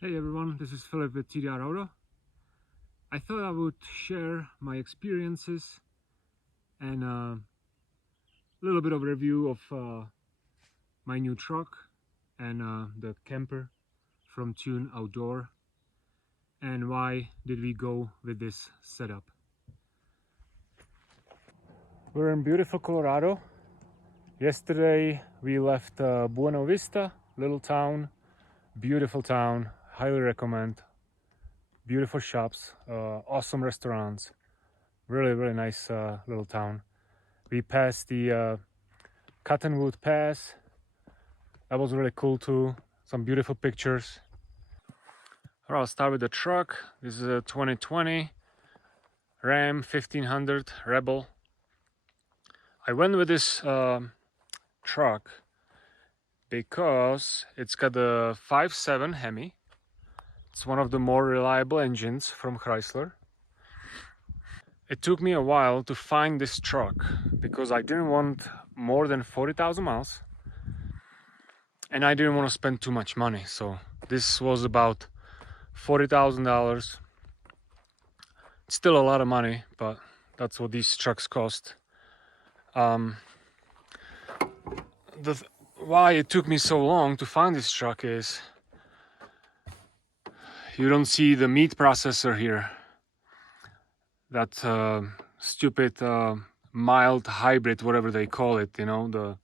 Hey everyone, this is Philip with TDR Auto. I thought I would share my experiences and a little bit of a review of my new truck and the camper from Tune Outdoor, and why did we go with this setup. We're in beautiful Colorado. Yesterday we left Buena Vista, little town, beautiful town, highly recommend. Beautiful shops, awesome restaurants, really nice little town. We passed the Cottonwood Pass. That was really cool too. Some beautiful pictures. All right, I'll start with the truck. This is a 2020 Ram 1500 Rebel. I went with this truck because it's got a 5.7 Hemi. It's one of the more reliable engines from Chrysler. It took me a while to find this truck because I didn't want more than 40,000 miles and I didn't want to spend too much money. So this was about $40,000. It's still a lot of money, but that's what these trucks cost. Why it took me so long to find this truck is you don't see the meat processor here. That stupid mild hybrid, whatever they call it, you know, the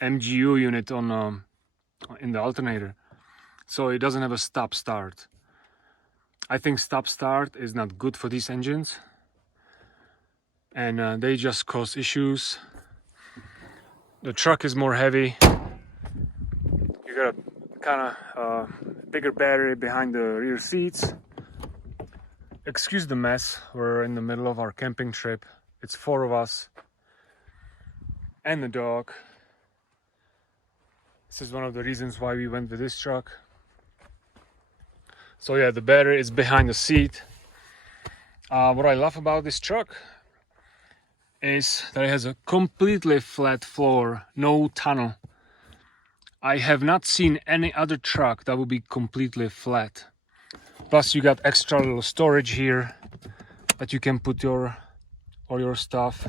MGU unit on in the alternator. So it doesn't have a stop start. I think stop start is not good for these engines, and they just cause issues. The truck is more heavy. You got a kind of bigger battery behind the rear seats. Excuse the mess, we're in the middle of our camping trip. It's 4 of us and the dog. This is one of the reasons why we went with this truck. So yeah, the battery is behind the seat. What I love about this truck is that it has a completely flat floor, no tunnel. I have not seen any other truck that would be completely flat. Plus you got extra little storage here that you can put all your stuff,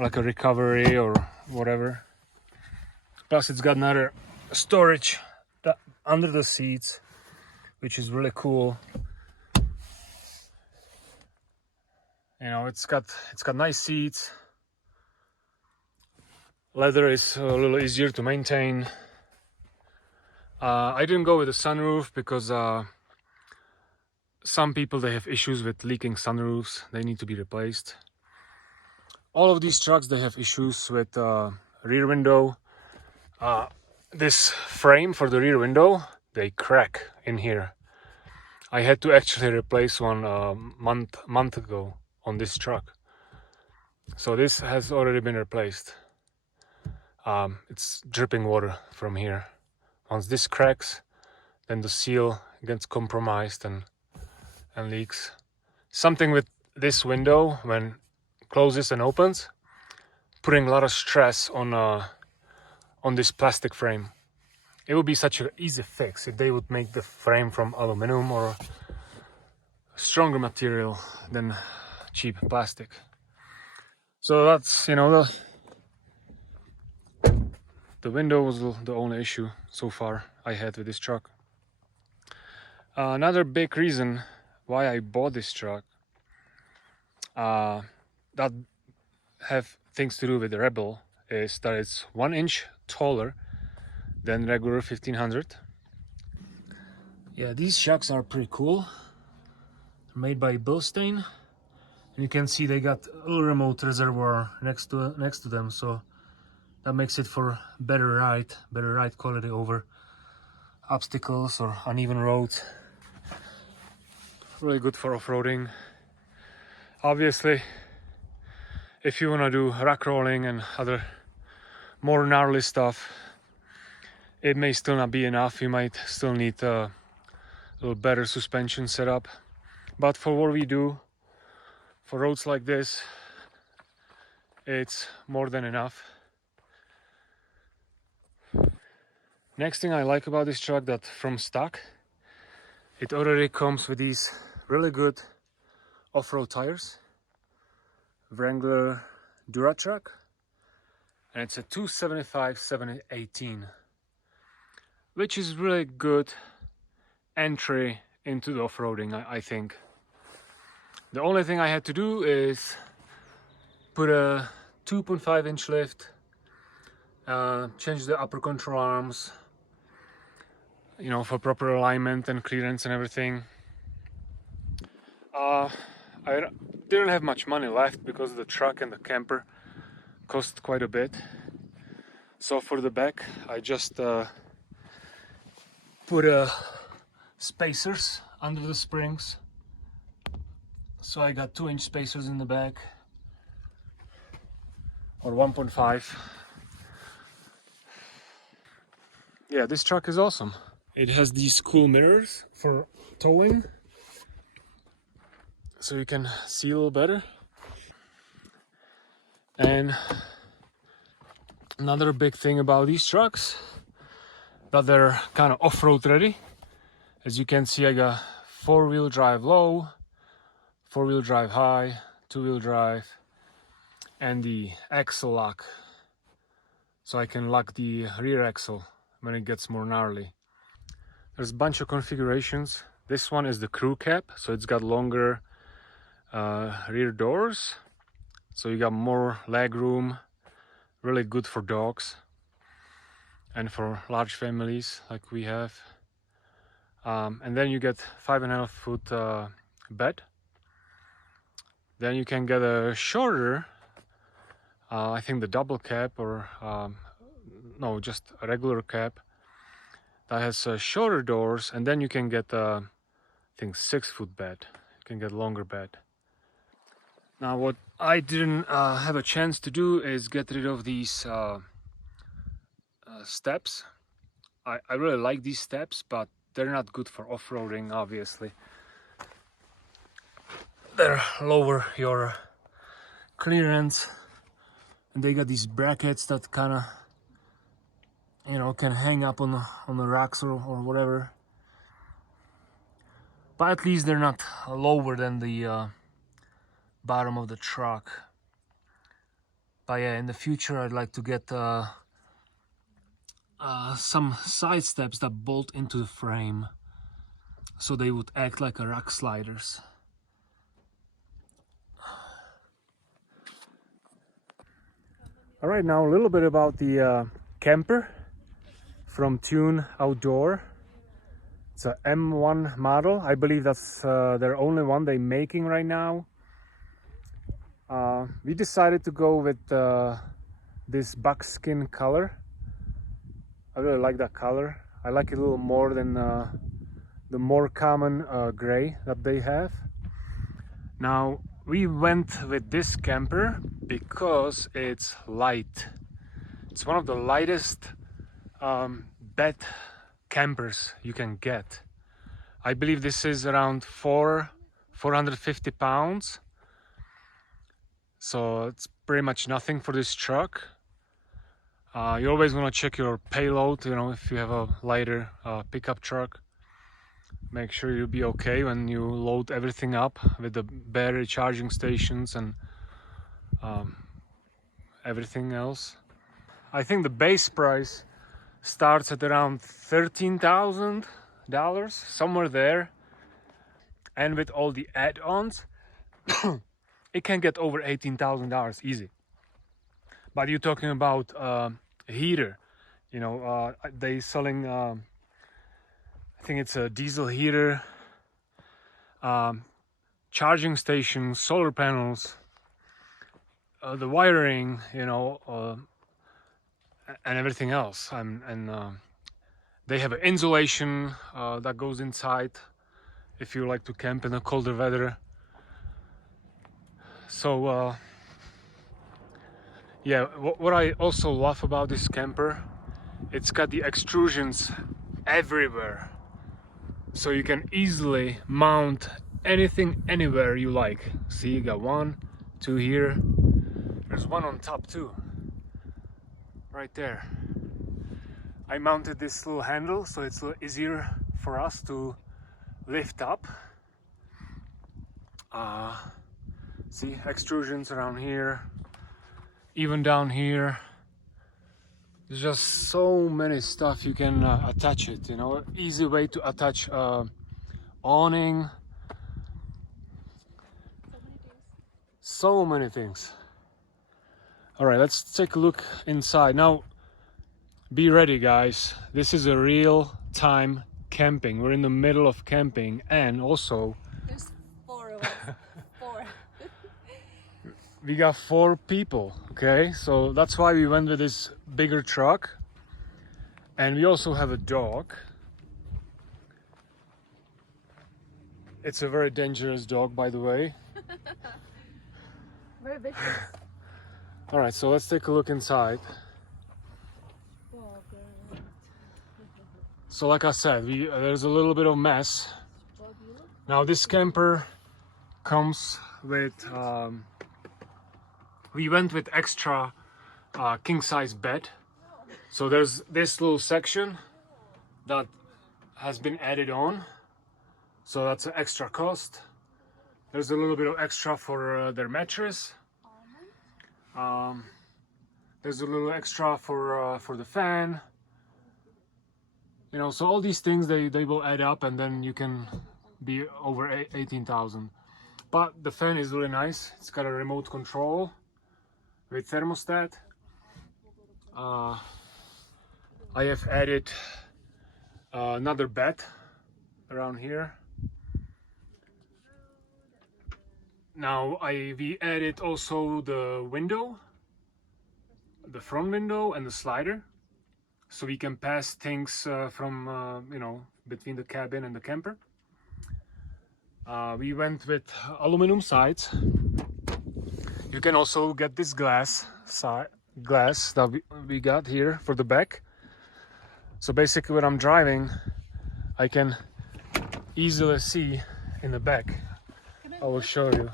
like a recovery or whatever. Plus it's got another storage under the seats, which is really cool. You know, it's got nice seats. Leather is a little easier to maintain. I didn't go with a sunroof because some people, they have issues with leaking sunroofs. They need to be replaced. All of these trucks, they have issues with rear window. This frame for the rear window, they crack in here. I had to actually replace one a month ago on this truck. So this has already been replaced. It's dripping water from here. Once this cracks, then the seal gets compromised and leaks. Something with this window, when closes and opens, putting a lot of stress on this plastic frame. It would be such an easy fix if they would make the frame from aluminum or stronger material than cheap plastic. So that's, you know, the window was the only issue so far I had with this truck. Another big reason why I bought this truck that have things to do with the Rebel is that it's 1 inch taller than regular 1500. Yeah, these shocks are pretty cool. They're made by Bilstein, and you can see they got a little remote reservoir next to them, so that makes it for better ride quality over obstacles or uneven roads. Really good for off-roading. Obviously, if you want to do rock rolling and other more gnarly stuff, it may still not be enough. You might still need a little better suspension setup. But for what we do, for roads like this, it's more than enough. Next thing I like about this truck, that from stock, It already comes with these really good off-road tires, Wrangler DuraTrack, and it's a 275/718, which is really good entry into the off-roading, I think. The only thing I had to do is put a 2.5-inch lift, change the upper control arms, you know, for proper alignment and clearance and everything. I didn't have much money left because the truck and the camper cost quite a bit. So for the back, I just put spacers under the springs. So I got 2-inch spacers in the back, or 1.5. Yeah, this truck is awesome. It has these cool mirrors for towing, so you can see a little better. And another big thing about these trucks, that they're kind of off-road ready. As you can see, I got 4-wheel drive low, 4-wheel drive high, 2-wheel drive, and the axle lock, so I can lock the rear axle when it gets more gnarly. There's a bunch of configurations. This one is the crew cab, so it's got longer rear doors, so you got more leg room, really good for dogs and for large families like we have. And then you get 5.5-foot bed. Then you can get a shorter, I think the double cab, or no, just a regular cab that has shorter doors, and then you can get I think 6-foot bed. You can get longer bed. Now what I didn't have a chance to do is get rid of these steps. I really like these steps, but they're not good for off-roading, obviously. They lower your clearance, and they got these brackets that kind of, you know, can hang up on the racks or whatever. But at least they're not lower than the bottom of the truck. But yeah, in the future I'd like to get some side steps that bolt into the frame, so they would act like a rack sliders. All right, now a little bit about the camper from Thun Outdoor. It's a M1 model. I believe that's their only one they're making right now. We decided to go with this buckskin color. I really like that color. I like it a little more than the more common gray that they have. Now we went with this camper because it's light. It's one of the lightest bed campers you can get. I believe this is around 450 pounds. So it's pretty much nothing for this truck. You always want to check your payload, you know, if you have a lighter pickup truck. Make sure you'll be okay when you load everything up with the battery charging stations and everything else. I think the base price starts at around $13,000, somewhere there. And with all the add-ons, it can get over $18,000 easy. But you're talking about a heater, you know, they selling, I think it's a diesel heater, charging stations, solar panels, the wiring, you know, and everything else. And they have an insulation that goes inside if you like to camp in a colder weather. So yeah, what I also love about this camper, it's got the extrusions everywhere, so you can easily mount anything anywhere you like. See, you got 1, 2 here, there's one on top too, right there. I mounted this little handle so it's a little easier for us to lift up. See, extrusions around here, even down here. There's just so many stuff you can attach it, you know, easy way to attach awning. So many things. All right, let's take a look inside. Now, be ready, guys. This is a real time camping. We're in the middle of camping, and also There's 4 of us. 4. we got 4 people, okay? So that's why we went with this bigger truck. And we also have a dog. It's a very dangerous dog, by the way. Very vicious. All right, so let's take a look inside. So like I said, there's a little bit of mess. Now this camper comes with, we went with extra king size bed. So there's this little section that has been added on. So that's an extra cost. There's a little bit of extra for their mattress. There's a little extra for the fan. You know, so all these things, they will add up, and then you can be over 18,000. But the fan is really nice. It's got a remote control with thermostat. I have added another bed around here. Now we added also the window, the front window and the slider, so we can pass things from you know, between the cabin and the camper. We went with aluminum sides. You can also get this glass that we got here for the back. So basically when I'm driving, I can easily see in the back. I will show you.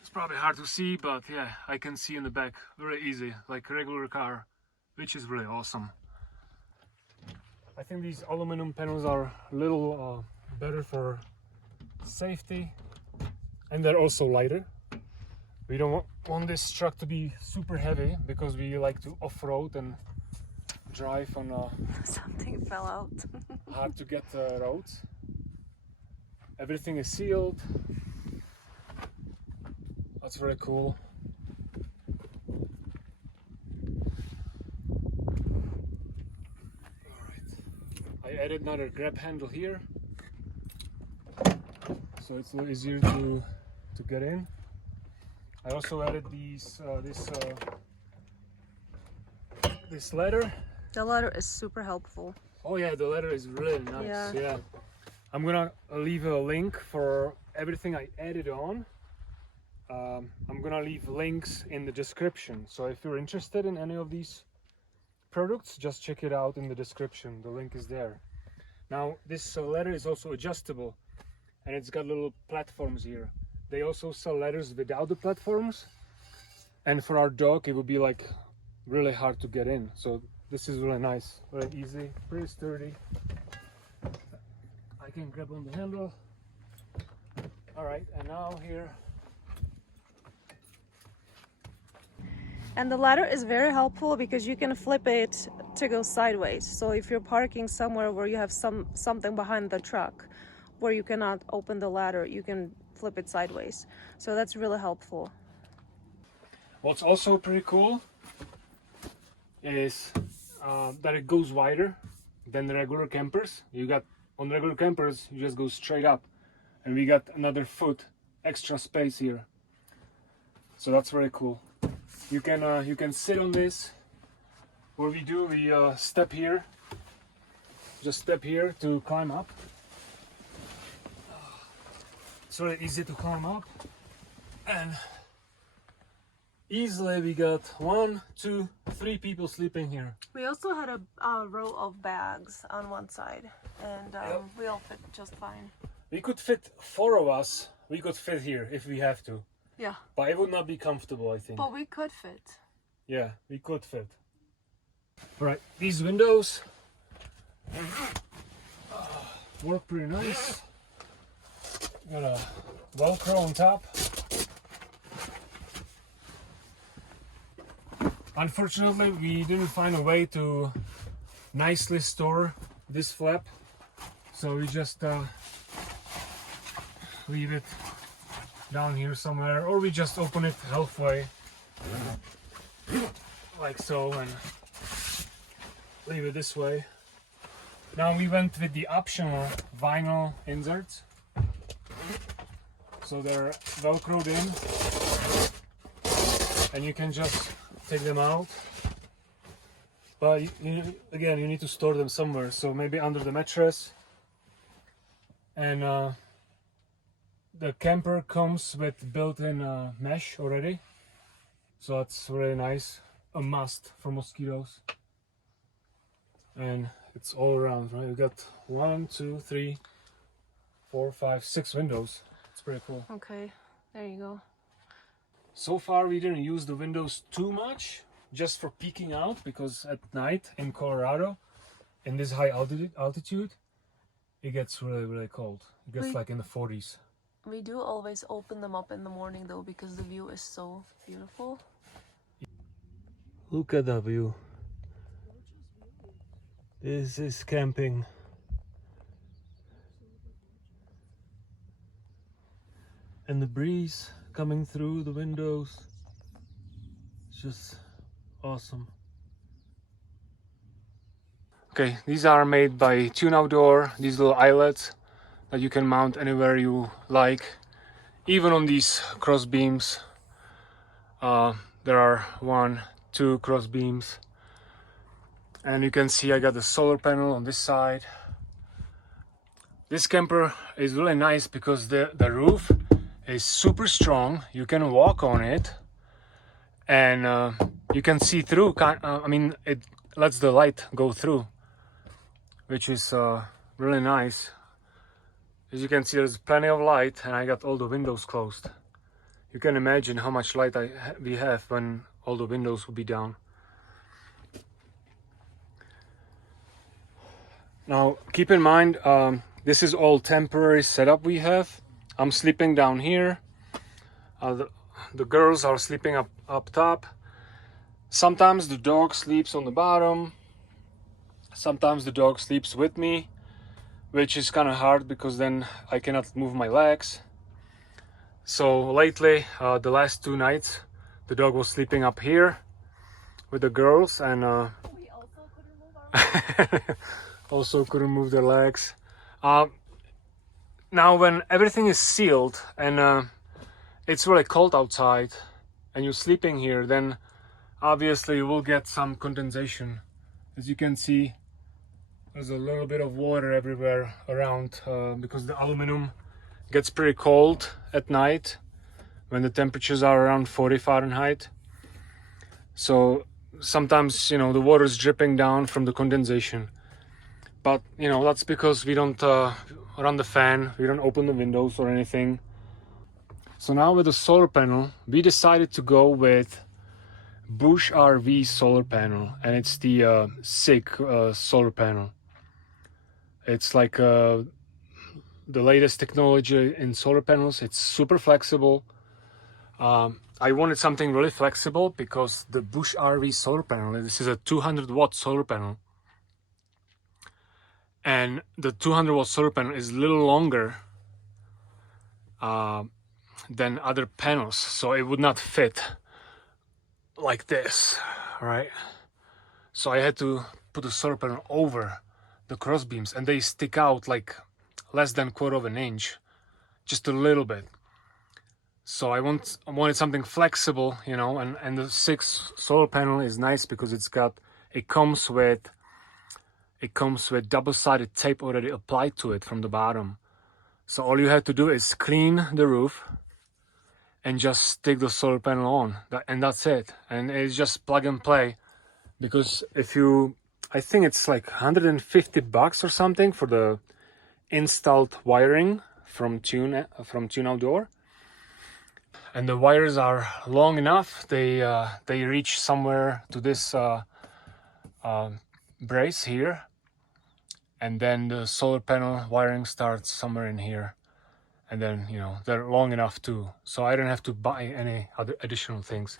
It's probably hard to see, but yeah, I can see in the back very easy, like a regular car, which is really awesome. I think these aluminum panels are a little better for safety, and they're also lighter. We don't want this truck to be super heavy because we like to off-road and drive on Something fell out. hard to get roads. Everything is sealed. That's very cool. Alright. I added another grab handle here, so it's a little easier to get in. I also added this ladder. The ladder is super helpful. Oh yeah, the ladder is really nice. Yeah. I'm gonna leave a link for everything I added on. I'm gonna leave links in the description. So if you're interested in any of these products, just check it out in the description. The link is there. Now this ladder is also adjustable, and it's got little platforms here. They also sell ladders without the platforms, and for our dog it would be like really hard to get in. So this is really nice, very easy, pretty sturdy. I can grab on the handle. All right, and now here. And the ladder is very helpful because you can flip it to go sideways. So if you're parking somewhere where you have something behind the truck where you cannot open the ladder, you can flip it sideways. So that's really helpful. What's also pretty cool is that it goes wider than the regular campers. On regular campers, you just go straight up, and we got another foot extra space here. So that's very cool. You can sit on this. What we do, we step here. Just step here to climb up. It's really easy to climb up, and easily we got 1, 2, 3 people sleeping here. We also had a row of bags on one side, and we all fit just fine. We could fit 4 of us. We could fit here if we have to. Yeah. But it would not be comfortable, I think. But we could fit. Yeah, we could fit. All right, these windows, work pretty nice. Got a Velcro on top. Unfortunately, we didn't find a way to nicely store this flap, so we just leave it down here somewhere, or we just open it halfway like so and leave it this way. Now we went with the optional vinyl inserts, so they're velcroed in and you can just take them out, but again you need to store them somewhere, so maybe under the mattress. And the camper comes with built-in mesh already, so that's really nice, a must for mosquitoes. And it's all around, right? We got 1, 2, 3, 4, 5, 6 windows. It's pretty cool. Okay, there you go. So far we didn't use the windows too much, just for peeking out, because at night in Colorado, in this high altitude, it gets really cold. It gets like in the 40s. We do always open them up in the morning though, because the view is so beautiful. Look at that view. This is camping. And the breeze coming through the windows. It's just awesome. Okay, these are made by Tune Outdoor, these little eyelets that you can mount anywhere you like, even on these cross beams. There are 1, 2 cross beams, and you can see I got the solar panel on this side. This camper is really nice because the roof is super strong. You can walk on it, and you can see through. I mean, it lets the light go through, which is really nice. As you can see, there's plenty of light, and I got all the windows closed. You can imagine how much light we have when all the windows will be down. Now, keep in mind, this is all temporary setup we have. I'm sleeping down here. The girls are sleeping up top. Sometimes the dog sleeps on the bottom. Sometimes the dog sleeps with me, which is kind of hard because then I cannot move my legs. So lately, the last 2 nights, the dog was sleeping up here with the girls, and We also couldn't move our legs. also couldn't move their legs. Now when everything is sealed and it's really cold outside and you're sleeping here, then obviously you will get some condensation. As you can see, there's a little bit of water everywhere around because the aluminum gets pretty cold at night when the temperatures are around 40 Fahrenheit. So sometimes, you know, the water is dripping down from the condensation. But, you know, that's because we don't run the fan, we don't open the windows or anything. So now with the solar panel, we decided to go with Bush RV solar panel, and it's the SICK solar panel. It's like the latest technology in solar panels. It's super flexible. I wanted something really flexible because the Bush RV solar panel, this is a 200-watt solar panel. And the 200-watt solar panel is a little longer than other panels, so it would not fit like this, right? So I had to put the solar panel over the cross beams, and they stick out like less than 1/4 of an inch, just a little bit. So I wanted something flexible, you know, and the SICK solar panel is nice because it comes with double-sided tape already applied to it from the bottom. So all you have to do is clean the roof and just stick the solar panel on, and that's it. And it's just plug and play, because I think it's like $150 or something for the installed wiring from Tune Outdoor. And the wires are long enough. They reach somewhere to this brace here. and then the solar panel wiring starts somewhere in here, and then they're long enough too, so I don't have to buy any other additional things.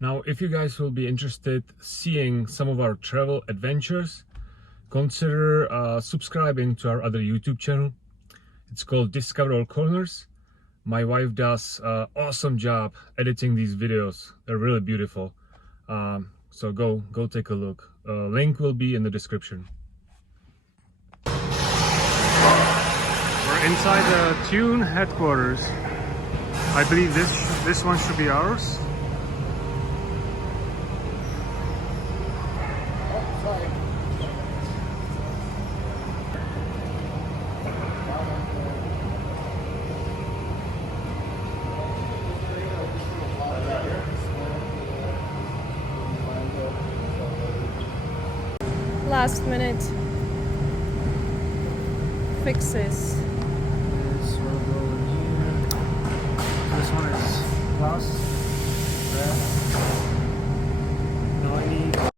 Now, if you guys will be interested seeing some of our travel adventures, consider subscribing to our other YouTube channel. It's called Discover All Corners. My wife does an awesome job editing these videos. They're really beautiful. So go take a look. Link will be in the description. We're inside the Tune headquarters. I believe this one should be ours. Last minute fixes. This will go in here. This one is glass.